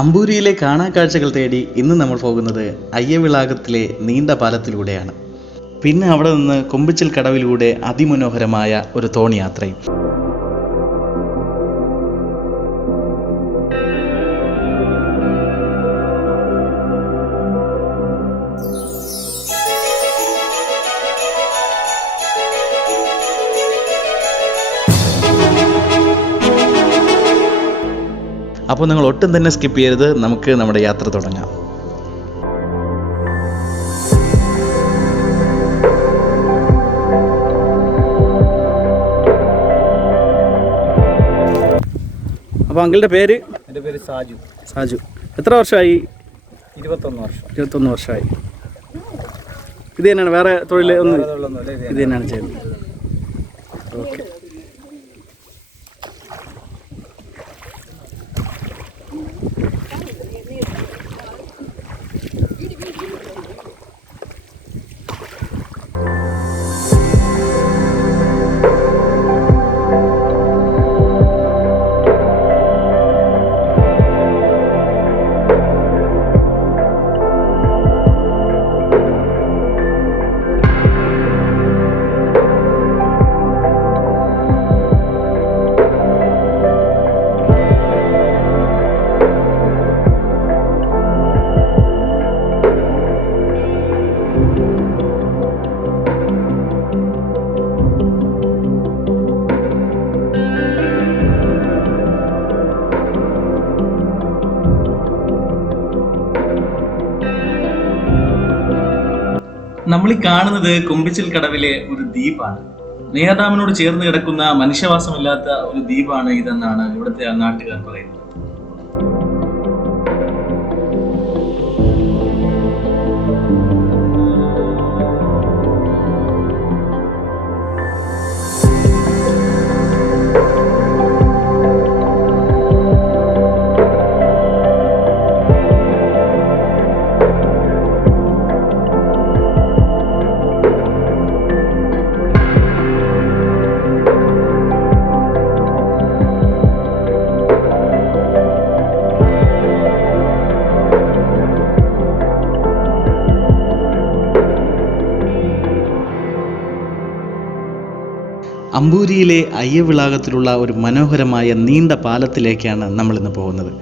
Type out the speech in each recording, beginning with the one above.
അമ്പൂരിയിലെ കാണാക്കാഴ്ചകൾ തേടി ഇന്ന് നമ്മൾ പോകുന്നത് അയ്യവിളാകത്തിലെ നീണ്ട പാലത്തിലൂടെയാണ്. പിന്നെ അവിടെ നിന്ന് കൊമ്പിച്ചിൽ കടവിലൂടെ അതിമനോഹരമായ ഒരു തോണി യാത്രയും. അപ്പോൾ നിങ്ങൾ ഒട്ടും തന്നെ സ്കിപ്പ് ചെയ്യരുത്. നമുക്ക് നമ്മുടെ യാത്ര തുടങ്ങാം. അപ്പോൾ അങ്കിളുടെ പേര്? എൻ്റെ പേര് സാജു. സാജു. എത്ര വർഷമായി? 21 വർഷം. 21 വർഷമായി. ഇത് തന്നെയാണ്, വേറെ തൊഴിൽ ഒന്നും? ഇത് തന്നെയാണ് ചെയ്യുന്നത്. ഓക്കെ. നമ്മൾ ഈ കാണുന്നത് കൊമ്പിച്ചിൽ കടവിലെ ഒരു ദ്വീപാണ്. നെയ്യാർ ഡാമിനോട് ചേർന്ന് കിടക്കുന്ന മനുഷ്യവാസമില്ലാത്ത ഒരു ദ്വീപാണ് ഇതെന്നാണ് ഇവിടുത്തെ നാട്ടുകാർ പറയുന്നത്. അമ്പൂരിയിലെ അയ്യവിളാകത്തിലുള്ള ഒരു മനോഹരമായ നീണ്ട പാലത്തിലേക്കാണ് നമ്മളിന്ന് പോകുന്നത്.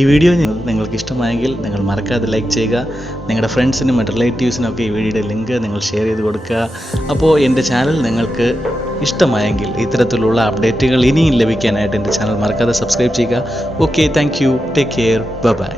ഈ വീഡിയോ നിങ്ങൾക്ക് ഇഷ്ടമായെങ്കിൽ നിങ്ങൾ മറക്കാതെ ലൈക്ക് ചെയ്യുക. നിങ്ങളുടെ ഫ്രണ്ട്സിനും മറ്റ് റിലേറ്റീവ്സിനും ഒക്കെ ഈ വീഡിയോയുടെ ലിങ്ക് നിങ്ങൾ ഷെയർ ചെയ്ത് കൊടുക്കുക. അപ്പോൾ എൻ്റെ ചാനൽ നിങ്ങൾക്ക് ഇഷ്ടമായെങ്കിൽ ഇത്തരത്തിലുള്ള അപ്ഡേറ്റുകൾ ഇനിയും ലഭിക്കാനായിട്ട് എൻ്റെ ചാനൽ മറക്കാതെ സബ്സ്ക്രൈബ് ചെയ്യുക. Okay, thank you, take care, by.